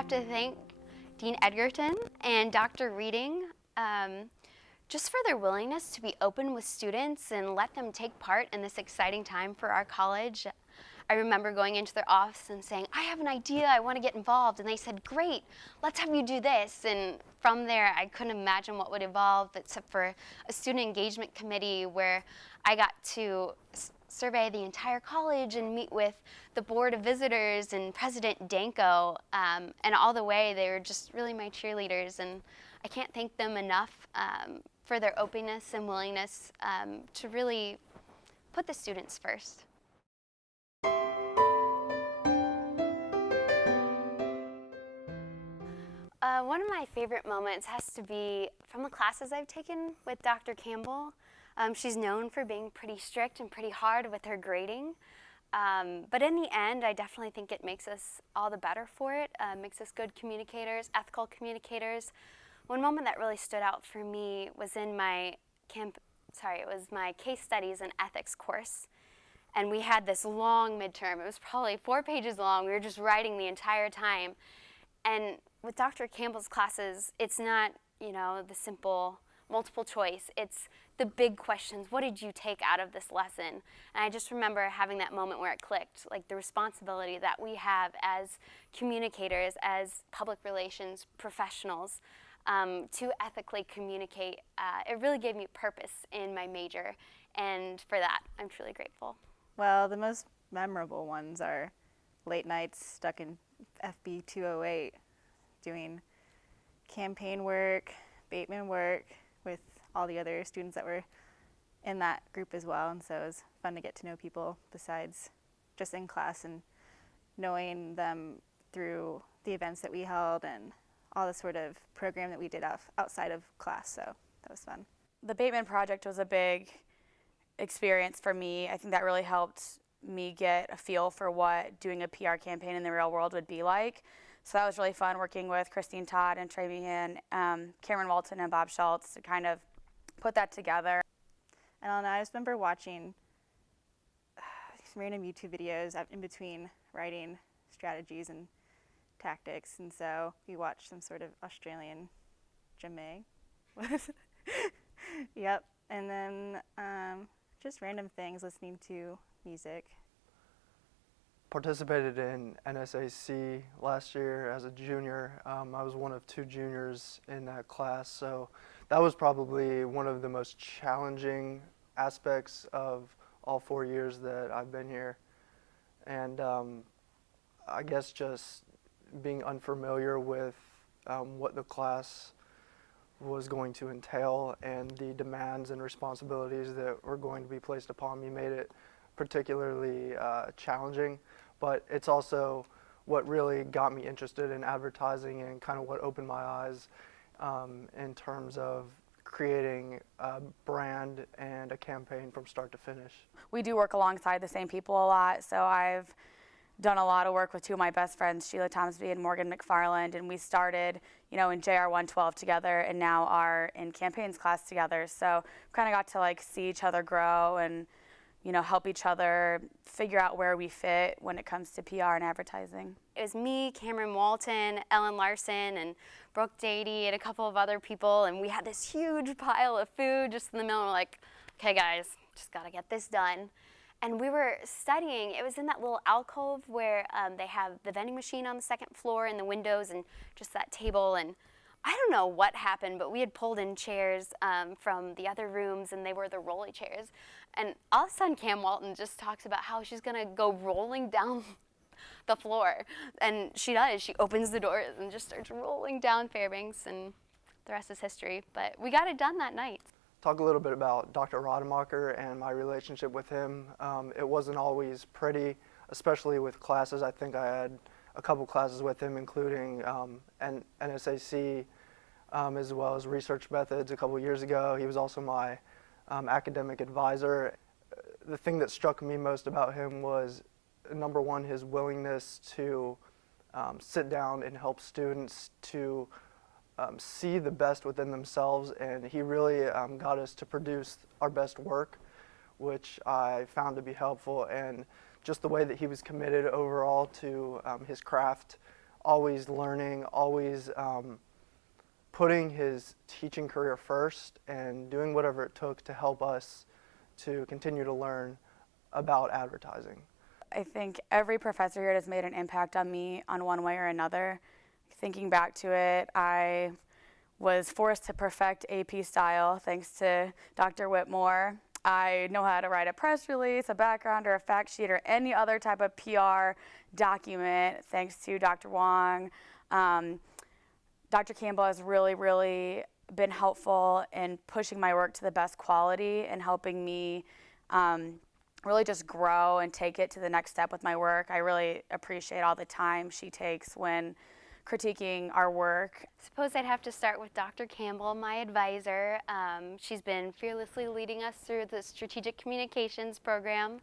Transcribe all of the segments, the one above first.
have to thank Dean Edgerton and Dr. Reading just for their willingness to be open with students and let them take part in this exciting time for our college. I remember going into their office and saying, I have an idea, I want to get involved. And they said, great, let's have you do this. And from there, I couldn't imagine what would evolve except for a student engagement committee where I got to survey the entire college and meet with the board of visitors and President Danko. And all the way, they were just really my cheerleaders. And I can't thank them enough for their openness and willingness to really put the students first. One of my favorite moments has to be from the classes I've taken with Dr. Campbell. She's known for being pretty strict and pretty hard with her grading. But in the end, I definitely think it makes us all the better for it, makes us good communicators, ethical communicators. One moment that really stood out for me was in my it was my case studies and ethics course. And we had this long midterm. It was probably 4 pages long. We were just writing the entire time. And with Dr. Campbell's classes, it's not, the simple multiple choice. It's the big questions. What did you take out of this lesson? And I just remember having that moment where it clicked, like the responsibility that we have as communicators, as public relations professionals, to ethically communicate. It really gave me purpose in my major, and for that, I'm truly grateful. Well, the most memorable ones are late nights stuck in FB 208 doing campaign work, Bateman work with all the other students that were in that group as well. And so it was fun to get to know people besides just in class and knowing them through the events that we held and all the sort of program that we did outside of class. So that was fun. The Bateman project was a big experience for me. I think that really helped me get a feel for what doing a PR campaign in the real world would be like. So that was really fun working with Christine Todd and Trey Meehan, Cameron Walton and Bob Schultz to kind of put that together. And I just remember watching some random YouTube videos in between writing strategies and tactics. And so we watched some sort of Australian Jamay. Yep. And then just random things, listening to music. Participated in NSAC last year as a junior. I was one of 2 juniors in that class, so that was probably one of the most challenging aspects of all 4 years that I've been here. And I guess just being unfamiliar with what the class was going to entail and the demands and responsibilities that were going to be placed upon me made it particularly challenging, but it's also what really got me interested in advertising and kind of what opened my eyes in terms of creating a brand and a campaign from start to finish. We do work alongside the same people a lot, so I've done a lot of work with 2 of my best friends, Sheila Thomasby and Morgan McFarland, and we started, in JR 112 together and now are in campaigns class together. So kind of got to see each other grow and help each other figure out where we fit when it comes to PR and advertising. It was me, Cameron Walton, Ellen Larson, and Brooke Dady, and a couple of other people, and we had this huge pile of food just in the middle, and we're like, okay guys, just gotta get this done. And we were studying. It was in that little alcove where they have the vending machine on the 2nd floor and the windows and just that table. And I don't know what happened, but we had pulled in chairs from the other rooms, and they were the rolly chairs. And all of a sudden, Cam Walton just talks about how she's going to go rolling down the floor. And she does. She opens the doors and just starts rolling down Fairbanks, and the rest is history. But we got it done that night. Talk a little bit about Dr. Rademacher and my relationship with him. It wasn't always pretty, especially with classes. I think I had a couple classes with him, including NSAC, as well as research methods a couple years ago. He was also my academic advisor. The thing that struck me most about him was, number one, his willingness to sit down and help students to see the best within themselves, and he really got us to produce our best work, which I found to be helpful, and just the way that he was committed overall to his craft always learning, always putting his teaching career first and doing whatever it took to help us to continue to learn about advertising. I think every professor here has made an impact on me on one way or another. Thinking back to it, I was forced to perfect AP style thanks to Dr. Whitmore. I know how to write a press release, a background, or a fact sheet, or any other type of PR document thanks to Dr. Wong. Dr. Campbell has really been helpful in pushing my work to the best quality and helping me really just grow and take it to the next step with my work. I really appreciate all the time she takes when critiquing our work. Suppose I'd have to start with Dr. Campbell, my advisor. She's been fearlessly leading us through the strategic communications program.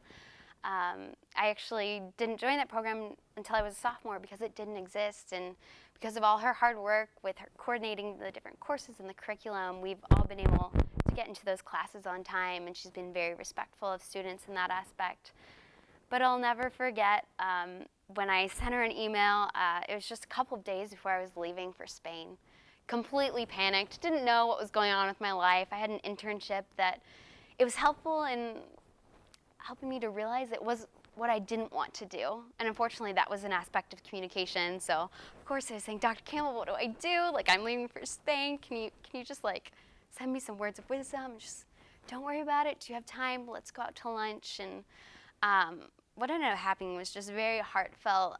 I actually didn't join that program until I was a sophomore because it didn't exist, and because of all her hard work with her coordinating the different courses in the curriculum, we've all been able to get into those classes on time, and she's been very respectful of students in that aspect. But I'll never forget when I sent her an email. It was just a couple of days before I was leaving for Spain. Completely panicked, didn't know what was going on with my life. I had an internship that it was helpful in helping me to realize it was what I didn't want to do. And unfortunately, that was an aspect of communication. So, of course, I was saying, Dr. Campbell, what do I do? Like, I'm leaving for Spain. Can you just, like, send me some words of wisdom? Just don't worry about it. Do you have time? Let's go out to lunch. And what ended up happening was just very heartfelt,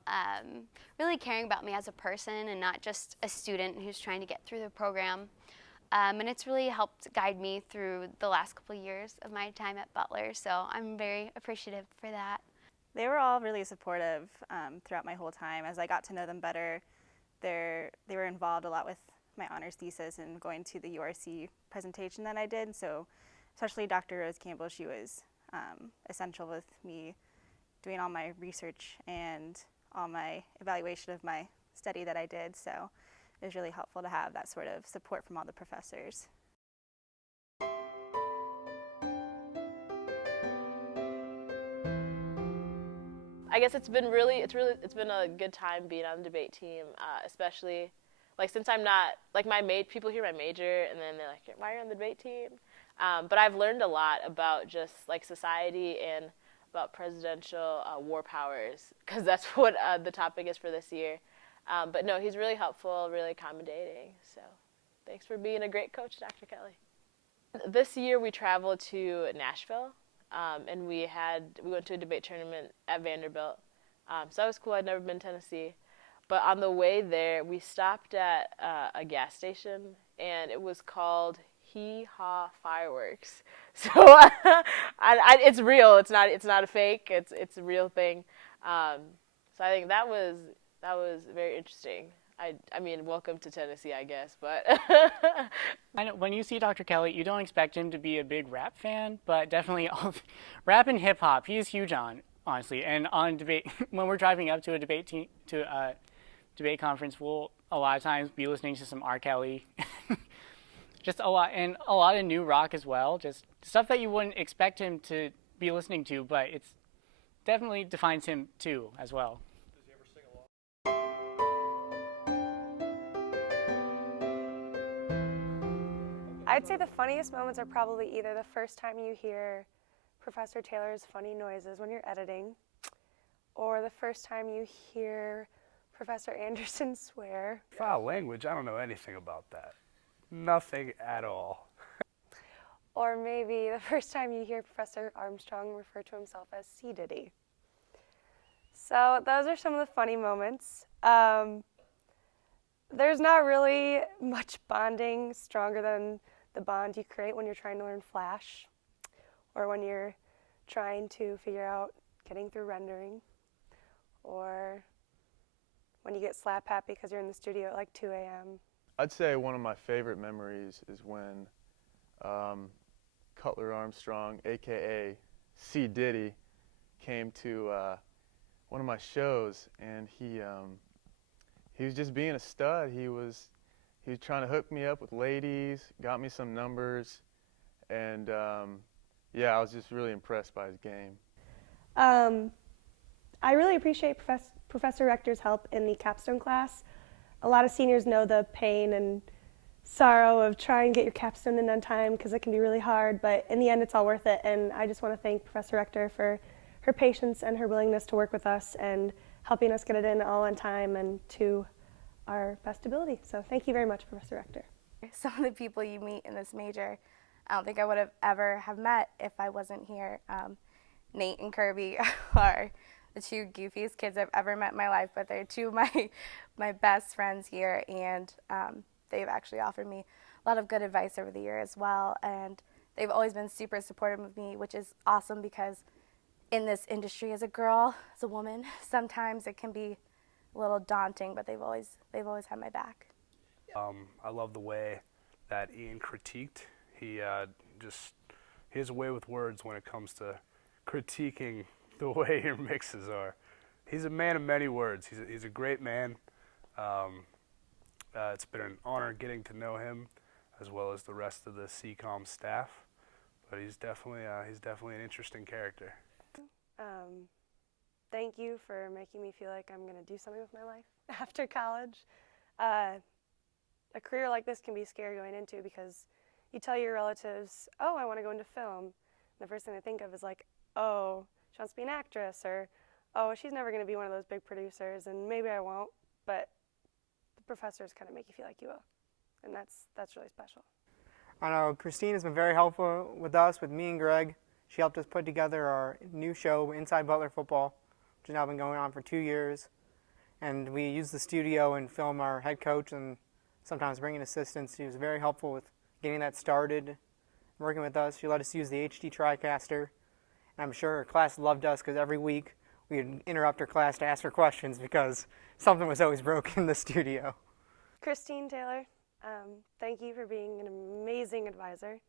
really caring about me as a person and not just a student who's trying to get through the program. And it's really helped guide me through the last couple of years of my time at Butler, so I'm very appreciative for that. They were all really supportive throughout my whole time. As I got to know them better, they were involved a lot with my honors thesis and going to the URC presentation that I did. So especially Dr. Rose Campbell, she was essential with me doing all my research and all my evaluation of my study that I did. So it was really helpful to have that sort of support from all the professors. I guess it's been a good time being on the debate team, especially like since I'm not like people hear my major and then they're like, why are you on the debate team? But I've learned a lot about just like society and about presidential war powers, because that's what the topic is for this year. But no, he's really helpful, really accommodating. So thanks for being a great coach, Dr. Kelly. This year we traveled to Nashville, and we went to a debate tournament at Vanderbilt. So that was cool. I'd never been to Tennessee. But on the way there, we stopped at a gas station, and it was called Hee Haw Fireworks. So it's real. It's not a fake. It's a real thing. So I think that was very interesting. I mean, welcome to Tennessee, I guess, but. I know when you see Dr. Kelly, you don't expect him to be a big rap fan, but definitely rap and hip hop, he's huge on, honestly. And on debate, when we're driving up to a debate debate conference, we'll a lot of times be listening to some R. Kelly, just a lot of new rock as well, just stuff that you wouldn't expect him to be listening to, but it's definitely defines him too as well. I'd say the funniest moments are probably either the first time you hear Professor Taylor's funny noises when you're editing, or the first time you hear Professor Anderson swear. Foul language, I don't know anything about that. Nothing at all. Or maybe the first time you hear Professor Armstrong refer to himself as C. Diddy. So those are some of the funny moments. There's not really much bonding stronger than the bond you create when you're trying to learn Flash, or when you're trying to figure out getting through rendering, or when you get slap happy because you're in the studio at like 2 a.m. I'd say one of my favorite memories is when Cutler Armstrong, aka C. Diddy, came to one of my shows, and he was just being a stud. He was trying to hook me up with ladies, got me some numbers, and yeah, I was just really impressed by his game. I really appreciate Professor Rector's help in the capstone class. A lot of seniors know the pain and sorrow of trying to get your capstone in on time because it can be really hard, but in the end it's all worth it, and I just want to thank Professor Rector for her patience and her willingness to work with us and helping us get it in all on time and to our best ability. So thank you very much, Professor Rector. Some of the people you meet in this major, I don't think I would have ever have met if I wasn't here. Nate and Kirby are the two goofiest kids I've ever met in my life, but they're two of my best friends here, and they've actually offered me a lot of good advice over the year as well, and they've always been super supportive of me, which is awesome because in this industry as a girl, as a woman, sometimes it can be a little daunting, but they've always had my back. I love the way that Ian critiqued. He has a way with words when it comes to critiquing the way your mixes are. He's a man of many words. He's a great man. It's been an honor getting to know him, as well as the rest of the CCOM staff. But he's definitely an interesting character. Thank you for making me feel like I'm going to do something with my life after college. A career like this can be scary going into because you tell your relatives, oh, I want to go into film. And the first thing they think of is like, oh, she wants to be an actress, or oh, she's never going to be one of those big producers, and maybe I won't, but the professors kind of make you feel like you will, and that's really special. I know Christine has been very helpful with us, with me and Greg. She helped us put together our new show, Inside Butler Football, which has now been going on for 2 years. And we use the studio and film our head coach and sometimes bring in assistants. She was very helpful with getting that started, working with us. She let us use the HD TriCaster. And I'm sure her class loved us because every week we would interrupt her class to ask her questions because something was always broken in the studio. Christine Taylor, thank you for being an amazing advisor.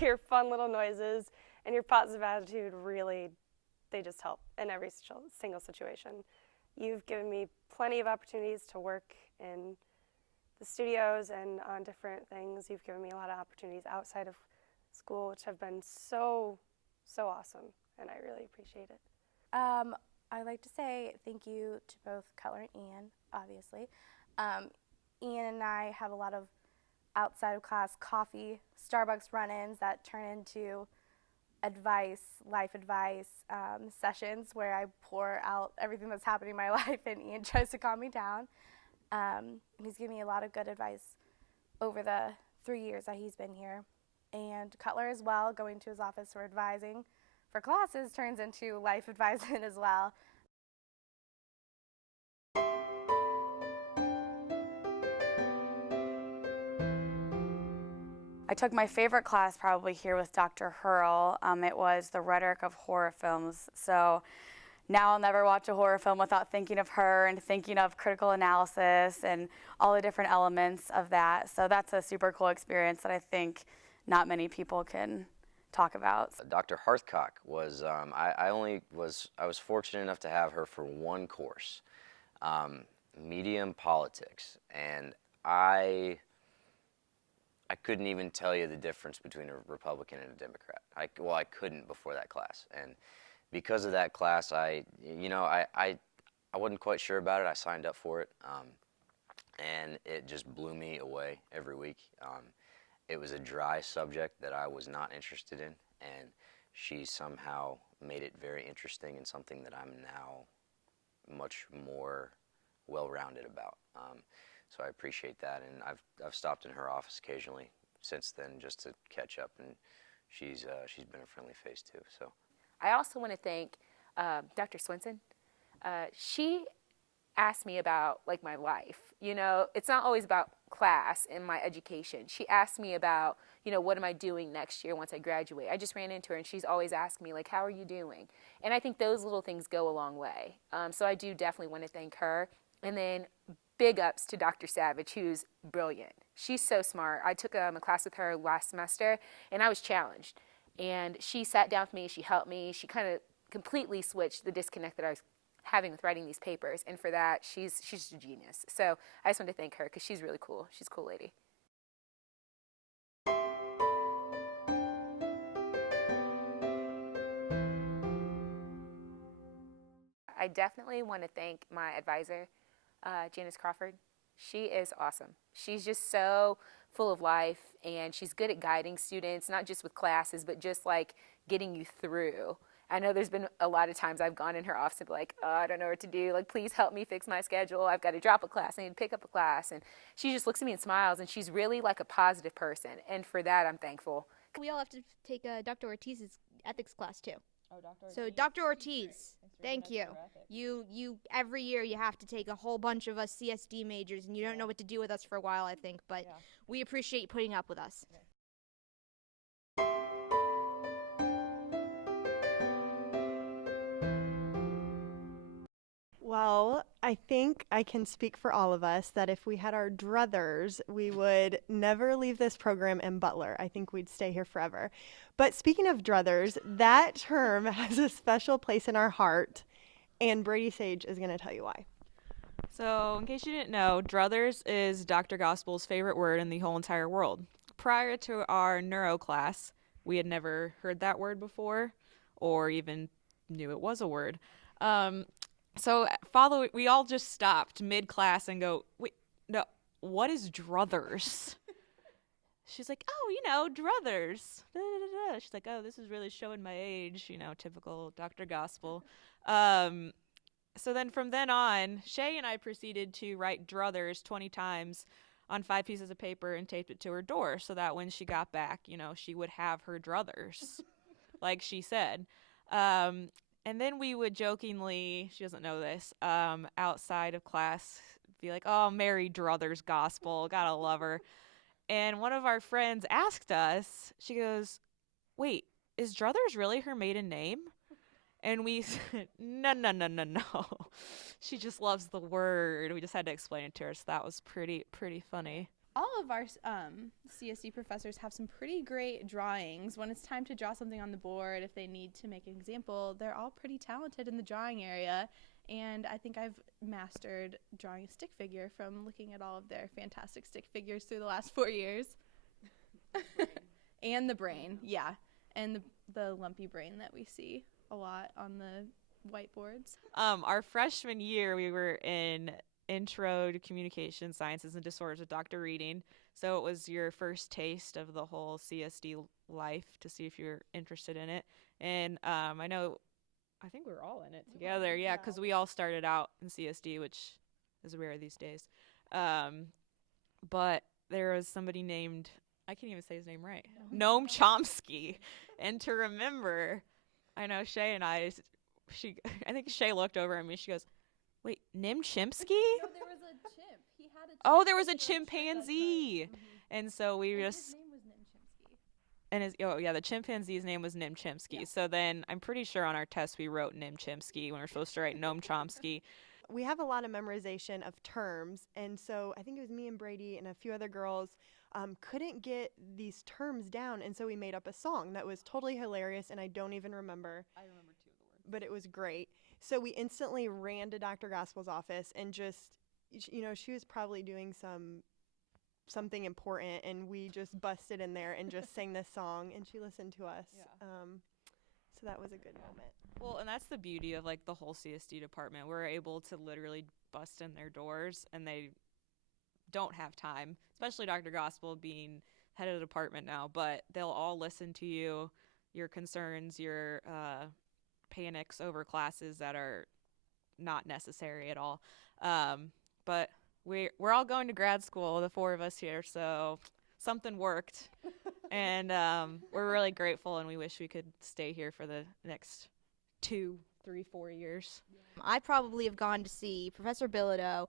Your fun little noises and your positive attitude really, they just help in every single situation. You've given me plenty of opportunities to work in the studios and on different things. You've given me a lot of opportunities outside of school, which have been so awesome, and I really appreciate it. I'd like to say thank you to both Cutler and Ian, obviously. Ian and I have a lot of outside of class coffee, Starbucks run-ins that turn into advice, life advice sessions where I pour out everything that's happening in my life and Ian tries to calm me down. He's given me a lot of good advice over the 3 years that he's been here. And Cutler as well, going to his office for advising for classes turns into life advisement as well. I took my favorite class probably here with Dr. Hurl. It was the rhetoric of horror films. So now I'll never watch a horror film without thinking of her and thinking of critical analysis and all the different elements of that. So that's a super cool experience that I think not many people can talk about. Dr. Hearthcock was, I was fortunate enough to have her for one course, media and politics, and I couldn't even tell you the difference between a Republican and a Democrat. I couldn't before that class, and because of that class, I wasn't quite sure about it. I signed up for it, and it just blew me away every week. It was a dry subject that I was not interested in, and she somehow made it very interesting and something that I'm now much more well-rounded about. So I appreciate that, and I've stopped in her office occasionally since then just to catch up, and she's been a friendly face too. So I also want to thank Dr. Swenson. She asked me about like my life. You know, it's not always about class and my education. She asked me about, you know, what am I doing next year once I graduate? I just ran into her and she's always asked me like, how are you doing? And I think those little things go a long way. So I do definitely want to thank her. And then big ups to Dr. Savage, who's brilliant. She's so smart. I took a class with her last semester and I was challenged. And she sat down with me, she helped me, she kind of completely switched the disconnect that I was having with writing these papers, and for that, she's just a genius. So I just want to thank her because she's really cool. She's a cool lady. I definitely want to thank my advisor, Janice Crawford. She is awesome. She's just so full of life, and she's good at guiding students, not just with classes, but just like getting you through. I know there's been a lot of times I've gone in her office and be like, oh, I don't know what to do. Like, please help me fix my schedule. I've got to drop a class. I need to pick up a class. And she just looks at me and smiles, and she's really like a positive person. And for that, I'm thankful. We all have to take Dr. Ortiz's ethics class too. Oh, Dr. Ortiz. So Dr. Ortiz, thank you. You every year you have to take a whole bunch of us CSD majors, and you don't know what to do with us for a while, I think, but we appreciate you putting up with us. Well, I think I can speak for all of us that if we had our druthers, we would never leave this program in Butler. I think we'd stay here forever. But speaking of druthers, that term has a special place in our heart, and Brady Sage is going to tell you why. So, in case you didn't know, druthers is Dr. Gospel's favorite word in the whole entire world. Prior to our neuro class, we had never heard that word before or even knew it was a word. So we all just stopped mid-class and go, wait, no, what is druthers? She's like, oh, druthers. Da, da, da, da. She's like, oh, this is really showing my age, typical Dr. Gospel. So then from then on, Shay and I proceeded to write druthers 20 times on 5 pieces of paper and taped it to her door so that when she got back, she would have her druthers, like she said. And then we would jokingly, she doesn't know this, outside of class, be like, oh, Mary Druthers Gospel, gotta love her. And one of our friends asked us, she goes, wait, is Druthers really her maiden name? And we said, no. She just loves the word. We just had to explain it to her, so that was pretty funny. All of our CSD professors have some pretty great drawings. When it's time to draw something on the board, if they need to make an example, they're all pretty talented in the drawing area. And I think I've mastered drawing a stick figure from looking at all of their fantastic stick figures through the last 4 years. And the brain, yeah. And the lumpy brain that we see a lot on the whiteboards. Our freshman year, we were in Intro to Communication Sciences and Disorders with Dr. Reading. So it was your first taste of the whole CSD life to see if you're interested in it. And I think we were all in it together. Yeah, because we all started out in CSD, which is rare these days. But there was somebody named, I can't even say his name right, Noam Chomsky. And to remember, I know Shay and I think Shay looked over at me, she goes, wait, Nim Chimpsky? No, there was a chimp. He had a chimp. Oh, there was a chimpanzee. And so we and just... his name was Nim Chimpsky. And the chimpanzee's name was Nim Chimpsky. Yeah. So then I'm pretty sure on our test we wrote Nim Chimpsky when we're supposed to write Noam Chomsky. We have a lot of memorization of terms, and so I think it was me and Brady and a few other girls couldn't get these terms down, and so we made up a song that was totally hilarious, and I don't even remember. I remember 2 of the words. But it was great. So we instantly ran to Dr. Gospel's office and just, she was probably doing something important, and we just busted in there and just sang this song, and she listened to us. Yeah. So that was a good moment. Well, and that's the beauty of the whole CSD department. We're able to literally bust in their doors, and they don't have time, especially Dr. Gospel being head of the department now, but they'll all listen to you, your concerns, your panics over classes that are not necessary at all. But we're all going to grad school, the 4 of us here, so something worked. And we're really grateful, and we wish we could stay here for the next 2, 3, 4 years. I probably have gone to see Professor Bilodeau,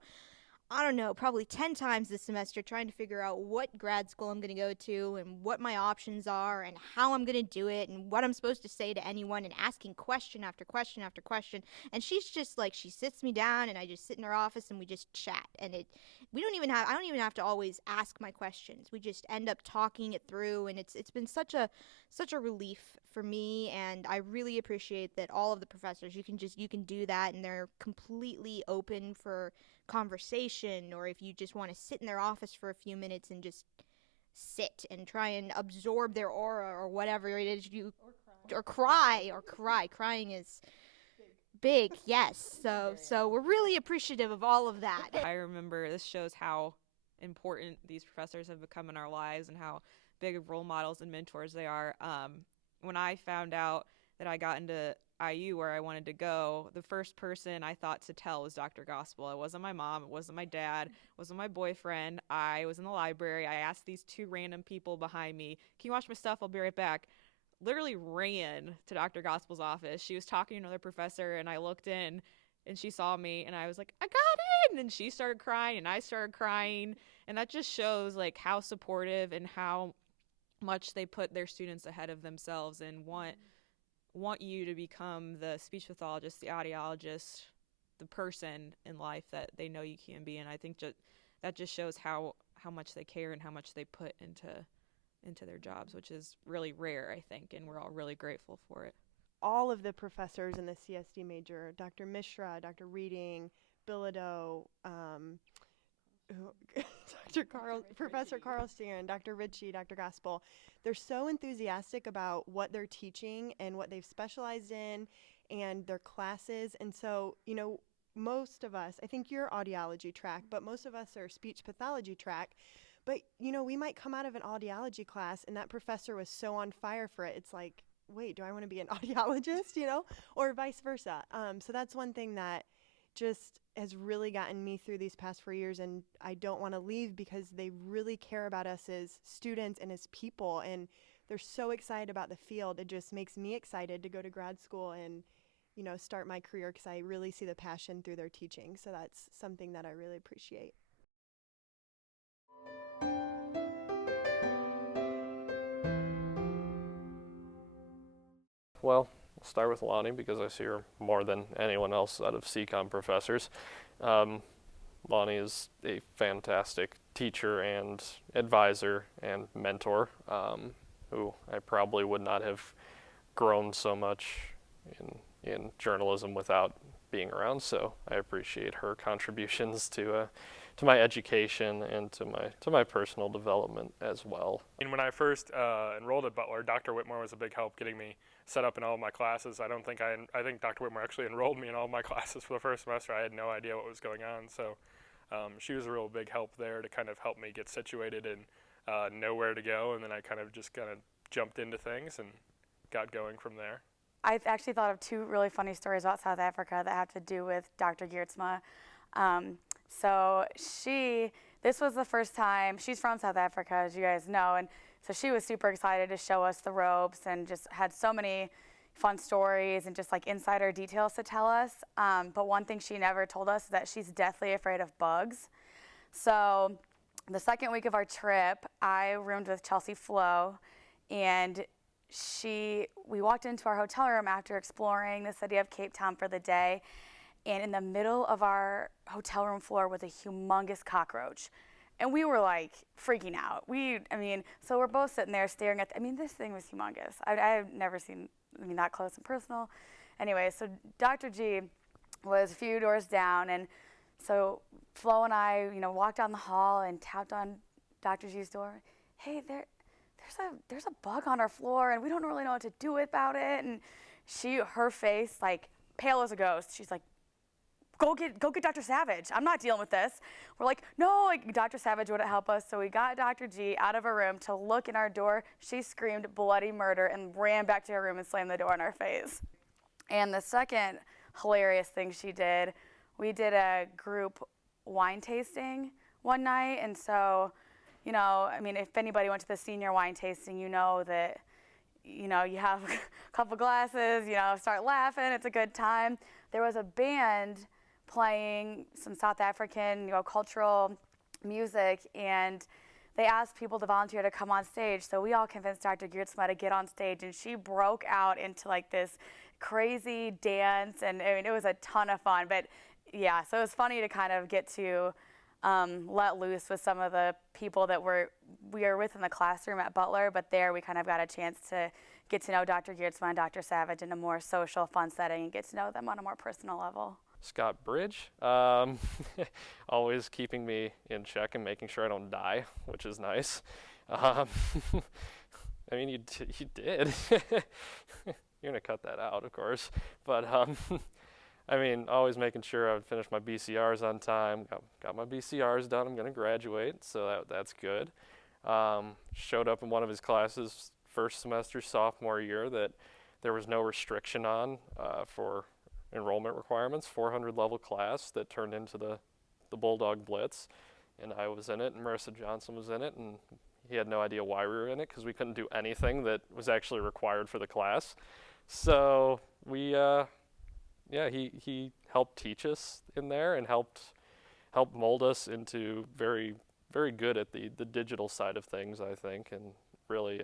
I don't know, probably 10 times this semester trying to figure out what grad school I'm going to go to and what my options are and how I'm going to do it and what I'm supposed to say to anyone, and asking question after question after question. And she's just she sits me down, and I just sit in her office and we just chat. And I don't even have to always ask my questions. We just end up talking it through, and it's been such a relief for me, and I really appreciate that all of the professors, you can do that, and they're completely open for conversation, or if you just want to sit in their office for a few minutes and just sit and try and absorb their aura or whatever it is crying is big, yes. So we're really appreciative of all of that. I remember this shows how important these professors have become in our lives and how big of role models and mentors they are. When I found out that I got into IU where I wanted to go, the first person I thought to tell was Dr. Gospel. It wasn't my mom, it wasn't my dad, it wasn't my boyfriend. I was in the library. I asked these two random people behind me, "Can you watch my stuff? I'll be right back." Literally ran to Dr. Gospel's office. She was talking to another professor, and I looked in, and she saw me, and I was like, "I got in!" And she started crying, and I started crying. And that just shows like how supportive and how much they put their students ahead of themselves and want you to become the speech pathologist, the audiologist, the person in life that they know you can be. And I think that just shows how much they care and how much they put into their jobs, which is really rare, I think, and we're all really grateful for it. All of the professors in the CSD major, Dr. Mishra, Dr. Reading, Bilodeau, Professor Carlstein, Dr. Ritchie, Dr. Gospel, they're so enthusiastic about what they're teaching and what they've specialized in and their classes. And so, most of us, I think you're audiology track, but most of us are speech pathology track. But, we might come out of an audiology class and that professor was so on fire for it. It's like, wait, do I want to be an audiologist, or vice versa. So that's one thing that just has really gotten me through these past 4 years, and I don't want to leave because they really care about us as students and as people, and they're so excited about the field. It just makes me excited to go to grad school and, start my career because I really see the passion through their teaching. So that's something that I really appreciate. Well, I'll start with Lonnie because I see her more than anyone else out of CCOM professors. Lonnie is a fantastic teacher and advisor and mentor who I probably would not have grown so much in journalism without being around. So I appreciate her contributions to my education and to my personal development as well. And when I first enrolled at Butler, Dr. Whitmore was a big help getting me set up in all of my classes. I think Dr. Whitmore actually enrolled me in all of my classes for the first semester. I had no idea what was going on, so she was a real big help there to kind of help me get situated and know where to go, and then I kind of jumped into things and got going from there. I've actually thought of two really funny stories about South Africa that have to do with Dr. Geertsma. So this was the first time, she's from South Africa, as you guys know, and so she was super excited to show us the ropes and just had so many fun stories and just like insider details to tell us. But one thing she never told us is that she's deathly afraid of bugs. So the second week of our trip, I roomed with Chelsea Flo, and we walked into our hotel room after exploring the city of Cape Town for the day, and in the middle of our hotel room floor was a humongous cockroach. And we were like freaking out. So we're both sitting there staring at, this thing was humongous. I've never seen, that close and personal. Anyway, so Dr. G was a few doors down, and so Flo and I, walked down the hall and tapped on Dr. G's door. Hey, there's a bug on our floor, and we don't really know what to do about it. And her face, like pale as a ghost. She's like, Go get Dr. Savage. I'm not dealing with this. We're like, no, Dr. Savage wouldn't help us. So we got Dr. G out of her room to look in our door. She screamed bloody murder and ran back to her room and slammed the door in our face. And the second hilarious thing she did, we did a group wine tasting one night. And so, if anybody went to the senior wine tasting, you know that, you have a couple glasses, start laughing. It's a good time. There was a band playing some South African, cultural music, and they asked people to volunteer to come on stage. So we all convinced Dr. Geertsma to get on stage, and she broke out into like this crazy dance, and it was a ton of fun. But yeah, so it was funny to kind of get to let loose with some of the people that we were with in the classroom at Butler, but there we kind of got a chance to get to know Dr. Geertsma and Dr. Savage in a more social, fun setting and get to know them on a more personal level. Scott Bridge, always keeping me in check and making sure I don't die, which is nice. You did. You're gonna cut that out, of course. But I mean, always making sure I would finish my BCRs on time. Got my BCRs done. I'm going to graduate, so that's good. Showed up in one of his classes first semester sophomore year that there was no restriction on for enrollment requirements, 400 level class that turned into the Bulldog Blitz, and I was in it, and Marissa Johnson was in it, and he had no idea why we were in it because we couldn't do anything that was actually required for the class. So we, he helped teach us in there and helped mold us into very, very good at the digital side of things, I think, and really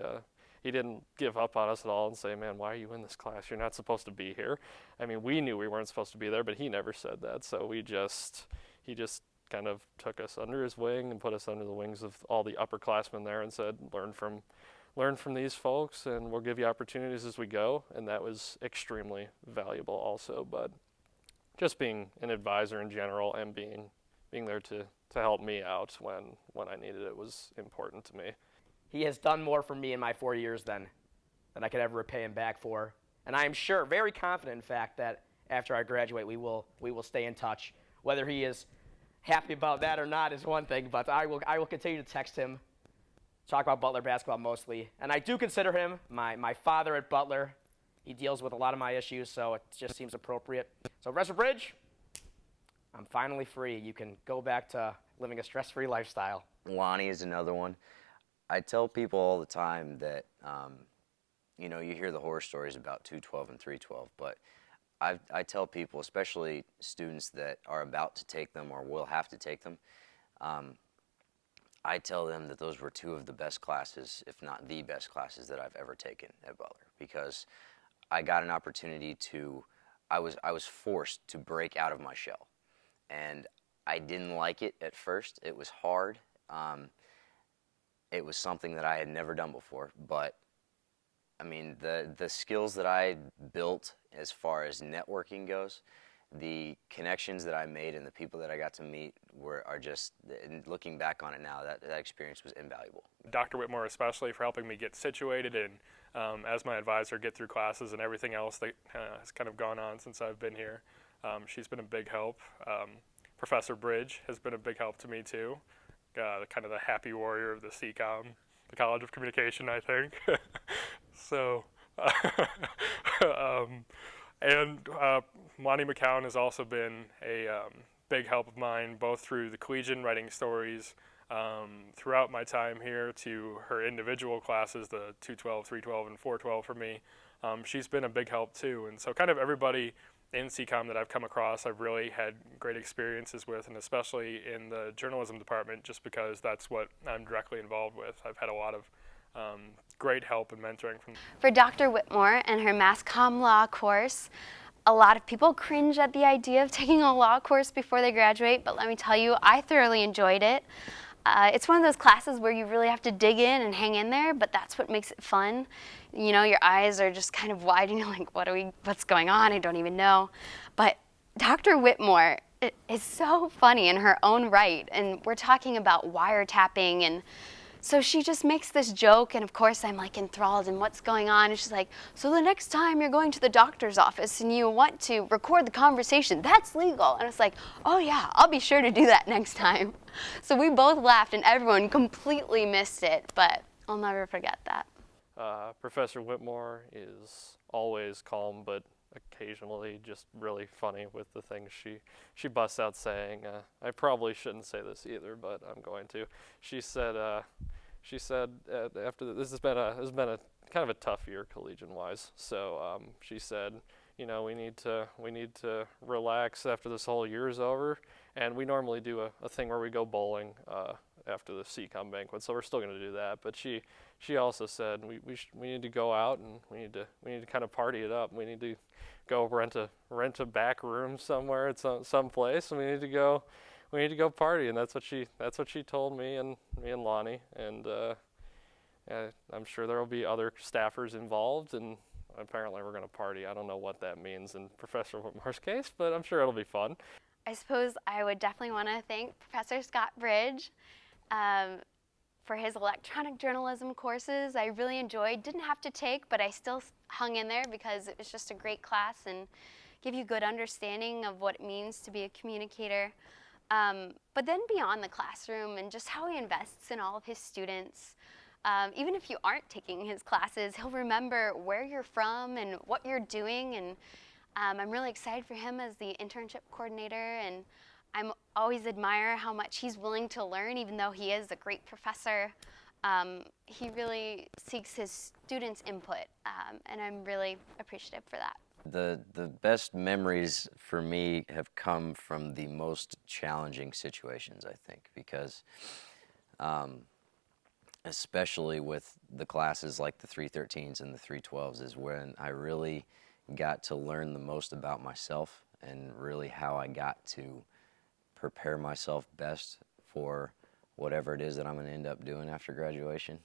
he didn't give up on us at all and say, man, why are you in this class? You're not supposed to be here. I mean, we knew we weren't supposed to be there, but he never said that. So he just kind of took us under his wing and put us under the wings of all the upperclassmen there and said, learn from these folks, and we'll give you opportunities as we go. And that was extremely valuable also. But just being an advisor in general and being there to help me out when I needed it was important to me. He has done more for me in my 4 years than I could ever repay him back for. And I am sure, very confident in fact, that after I graduate we will stay in touch. Whether he is happy about that or not is one thing, but I will continue to text him, talk about Butler basketball mostly. And I do consider him my father at Butler. He deals with a lot of my issues, so it just seems appropriate. So Professor Bridge, I'm finally free. You can go back to living a stress-free lifestyle. Lonnie is another one. I tell people all the time that, you hear the horror stories about 212 and 312, but I tell people, especially students that are about to take them or will have to take them, I tell them that those were two of the best classes, if not the best classes that I've ever taken at Butler, because I got an opportunity I was forced to break out of my shell. And I didn't like it at first. It was hard. It was something that I had never done before, but I mean, the skills that I built as far as networking goes, the connections that I made and the people that I got to meet are just, looking back on it now, that experience was invaluable. Dr. Whitmore especially for helping me get situated and as my advisor get through classes and everything else that has kind of gone on since I've been here. She's been a big help. Professor Bridge has been a big help to me too. Kind of the happy warrior of the CCOM, the College of Communication, I think. So, Monty McCown has also been a big help of mine, both through the collegiate writing stories throughout my time here to her individual classes, the 212, 312, and 412 for me. She's been a big help too. And so kind of everybody in CCOM that I've come across, I've really had great experiences with, and especially in the journalism department, just because that's what I'm directly involved with. I've had a lot of great help and mentoring from. For Dr. Whitmore and her Mass Comm Law course, a lot of people cringe at the idea of taking a law course before they graduate, but let me tell you, I thoroughly enjoyed it. It's one of those classes where you really have to dig in and hang in there, but that's what makes it fun. You know, your eyes are just kind of wide and you're like, what's going on? I don't even know. But Dr. Whitmore is so funny in her own right, and we're talking about wiretapping, and so she just makes this joke, and of course I'm like enthralled in what's going on, and she's like, so the next time you're going to the doctor's office and you want to record the conversation, that's legal. And it's like, oh yeah, I'll be sure to do that next time. So we both laughed and everyone completely missed it, but I'll never forget that. Professor Whitmore is always calm, but occasionally just really funny with the things she busts out saying. I probably shouldn't say this either, but I'm going to. She said after this has been a kind of a tough year collegiate-wise. So she said, we need to relax after this whole year is over, and we normally do a thing where we go bowling after the CCOM banquet, so we're still going to do that. But she also said we need to go out and we need to kind of party it up. We need to go rent a back room somewhere at some place, and we need to go party. And that's what she told me and Lonnie. And I'm sure there will be other staffers involved, and apparently we're going to party. I don't know what that means in Professor Whitmore's case, but I'm sure it'll be fun. I suppose I would definitely want to thank Professor Scott Bridge for his electronic journalism courses. I really enjoyed, didn't have to take, but I still hung in there because it was just a great class, and give you good understanding of what it means to be a communicator. But then beyond the classroom and just how he invests in all of his students. Even if you aren't taking his classes, he'll remember where you're from and what you're doing. And I'm really excited for him as the internship coordinator. And I'm always admire how much he's willing to learn, even though he is a great professor. He really seeks his students' input, and I'm really appreciative for that. The best memories for me have come from the most challenging situations, I think, because especially with the classes like the 313s and the 312s is when I really got to learn the most about myself and really how I got to prepare myself best for whatever it is that I'm going to end up doing after graduation.